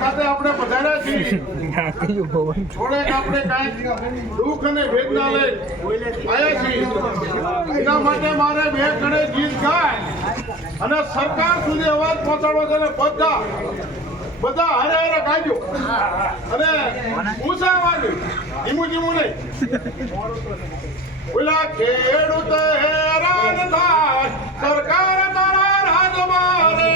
સાથે આપણે પધાર્યા છીએ. થોડેક આપણે કાંઈક દુઃખ અને વેદના લઈ આવ્યા છીએ. એના માટે મારે બે ઘણે ગીત ગાય અને સરકાર સુધી અવાજ પહોંચાડવો છે. બધા હારે હારે ગાજો અને ઊંચા અવાજ, ધીમું ધીમું નહીં. ઓલા ખેડૂત હેરાન થાય, સરકાર તારા રાજ મારે.